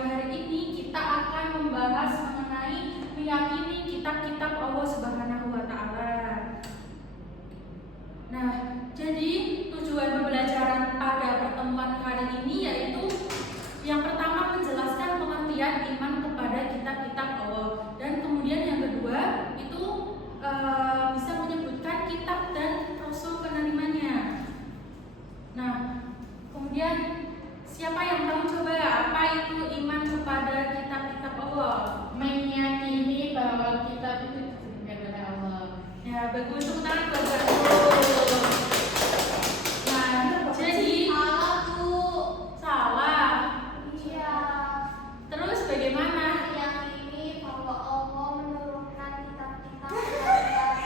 tujuan hari ini kita akan membahas mengenai meyakini kitab-kitab Allah Subhanahu wa Ta'ala. Nah, jadi tujuan pembelajaran pada pertemuan hari ini yaitu yang pertama menjelaskan pengertian iman kepada kitab-kitab Allah, dan kemudian yang kedua itu bisa menyebutkan kitab dan rasul penerimanya. Nah, kemudian siapa yang tahu coba apa itu iman kepada kitab-kitab Allah? Meyakini bahwa kitab itu diberikan oleh Allah. Ya, bagus, tepuk tangan buat Mbak. Nah, jadi salah. Iya. Terus bagaimana? Meyakini bahwa Allah menurunkan kitab-kitab kepada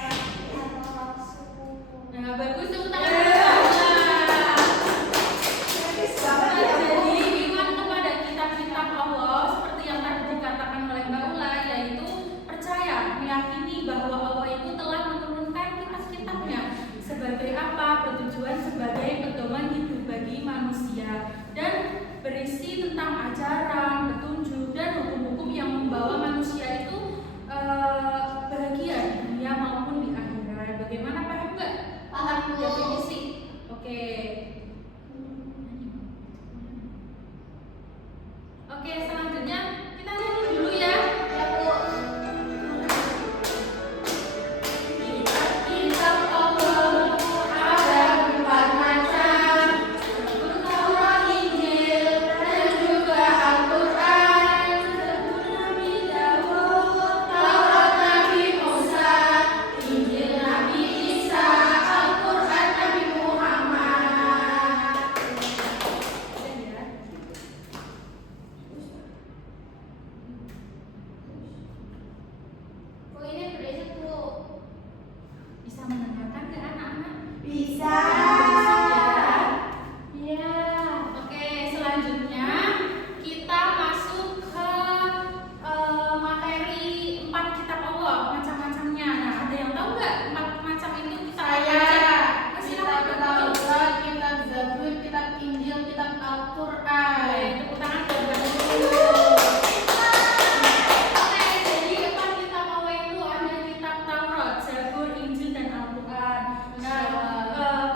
Rasul. Nah, bagus, tepuk tangan buat Mbak. Jadi iman kepada kitab-kitab Allah seperti yang tadi dikatakan oleh Mbak Ula, yaitu percaya, meyakini bahwa Allah itu telah menurunkan kitab-kitabnya sebagai apa? Bertujuan sebagai pedoman hidup bagi manusia dan berisi tentang ajaran, petunjuk dan hukum-hukum yang membawa manusia itu bahagia di dunia maupun di akhirat. Bagaimana, paham nggak? Paham, Bu. Definisi. Oke. Oke, selanjutnya kita nyanyi dulu ya. Ya, Bu. Kitab Allah ada 4 macam, Taurat, Injil, dan juga Al-Quran. Zabur Nabi Daud, Taurat Nabi Musa, Injil Nabi Isa, Al-Quran Nabi Muhammad. Ya. Bu, ini berisik, Bu. Bisa mendengarkan nggak anak-anak? Bisa. Iya. Oke, selanjutnya kita masuk ke materi 4 kitab Allah, macam-macamnya. Nah, ada yang tahu nggak 4 macam itu kitab apa aja? Kitab Taurat, kitab Zabur, kitab Injil, kitab Al-Quran. Tepuk tangan buat Mbak Nurul. Oke, jadi 4 kitab Allah itu ada kitab Taurat, Zabur, Injil, dan Al-Quran. Nah,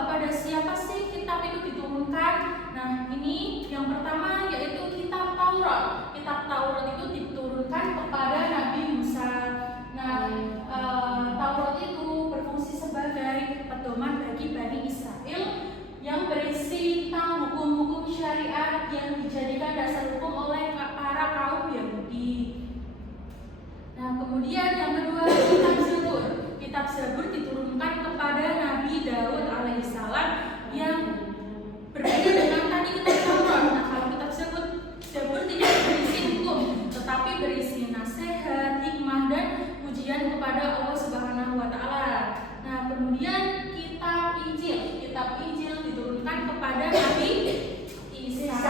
kepada siapa sih kitab itu diturunkan? Nah, ini yang pertama yaitu kitab Taurat. Kitab Taurat itu diturunkan kepada Nabi Musa. Nah, Taurat itu berfungsi sebagai pedoman bagi Bani Israel yang berisi tentang hukum-hukum syariat yang dijadikan dasar hukum oleh para kaum Yahudi. Nah, kemudian yang kedua kitab Zabur. Kitab Zabur diturunkan kepada Nabi Daud alaihissalam yang berbeda dengan tadi kitab Taurat. Nah, kalau kitab Zabur tidak berisi hukum, tetapi berisi nasihat, hikmah dan pujian kepada Allah Subhanahu wa Ta'ala. Nah, kemudian kitab Injil. Kitab Injil diturunkan kepada Nabi Isa.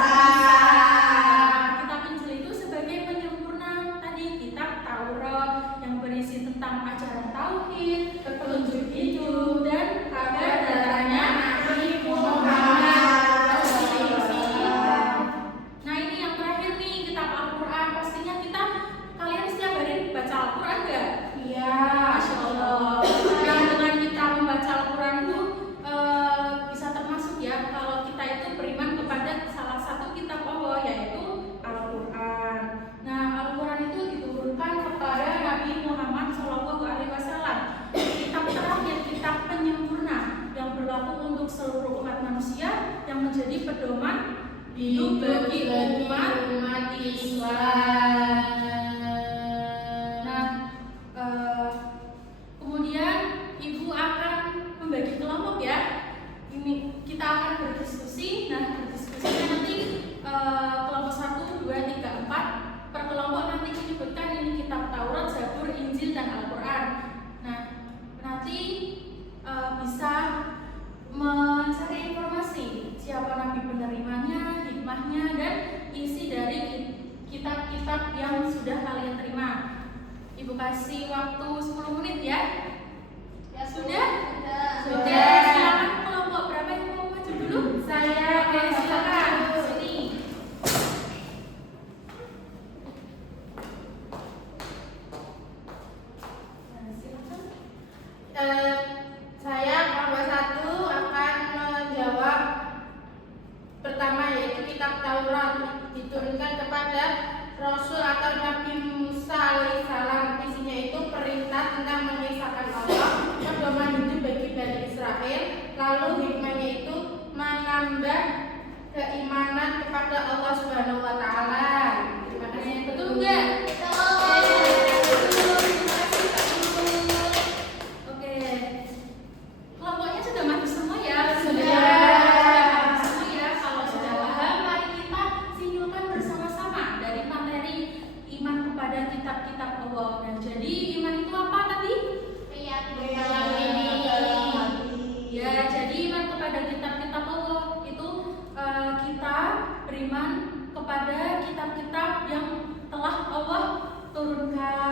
Kitab Injil itu sebagai penyempurna tadi kitab Taurat yang berisi tentang ajaran tauhid, petunjuk hidup dan kabar datangnya Nabi Muhammad. Nah, ini yang terakhir nih, kitab Al-Quran. Pastinya kalian setiap hari baca Al-Quran nggak? Iya, Masya Allah. Nah, dengan kita membaca Al-Quran itu bisa termasuk ya kalau kita itu beriman kepada salah satu kitab Allah, yaitu Al-Quran. Nah, Al-Quran itu diturunkan kepada Nabi Muhammad SAW. Kitab terakhir, kitab penyempurna yang berlaku untuk seluruh umat manusia yang menjadi pedoman hidup bagi umat Islam. Nah, kemudian Ibu akan membagi kelompok ya. Ini kita akan berdiskusi. Nah, berdiskusinya nanti kelompok 1, 2, 3, 4 per kelompok nanti menyebutkan ini kitab Taurat, Zabur, Injil, dan Al-Quran. Nah, nanti bisa mencari informasi siapa nabi penerimanya, hikmahnya, dan isi dari kitab-kitab yang sudah kalian terima. Ibu kasih waktu 10 menit ya. Ya, Bu. Sudah? Sudah. Silakan kelompok berapa yang mau maju dulu? Saya. Oke, silakan. Sini. Saya kelompok 1 akan menjawab pertama, yaitu kitab Taurat diturunkan kepada Rasul atau Nabi Musa alaihissalam. Isinya itu perintah tentang mengesahkan Allah, pedoman hidup bagi Bani Israel, lalu hikmahnya itu menambah keimanan kepada Allah Subhanahu wa taala. Terima kasih. Betul nggak? Oke, kelompoknya sudah mati semua ya? Sudah. Mati semua ya. Kalau sudah paham, mari kita simpulkan bersama-sama dari materi iman kepada kitab-kitab Allah. Nah, jadi iman itu apa tadi? Ya, jadi iman kepada kitab-kitab Allah itu kita beriman kepada kitab-kitab yang telah Allah turunkan.